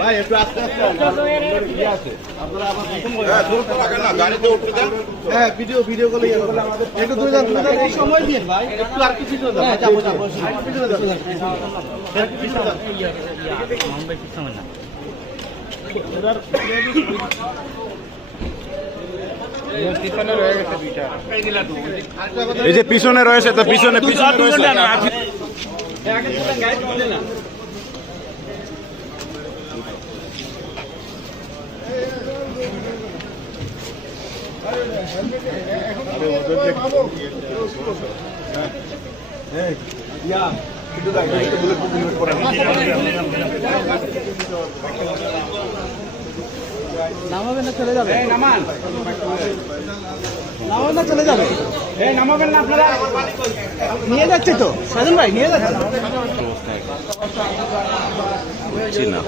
ভাই একটু আস্তে আস্তে আছে আপনারা আবার গাড়িতে উঠতে দেন। হ্যাঁ ভিডিও করলে একটু দূরে যান সময় দিন ভাই একটু আর কিছু যান যাবো পিছনে যান এই যে পিছনে রয়েছে তো পিছনে নামাবেন না চলে যাবে নামান নামাবেন না চলে যাবে নামাবেন না আপনারা নিয়ে যাচ্ছে তো সাজন ভাই নিয়ে যাচ্ছে না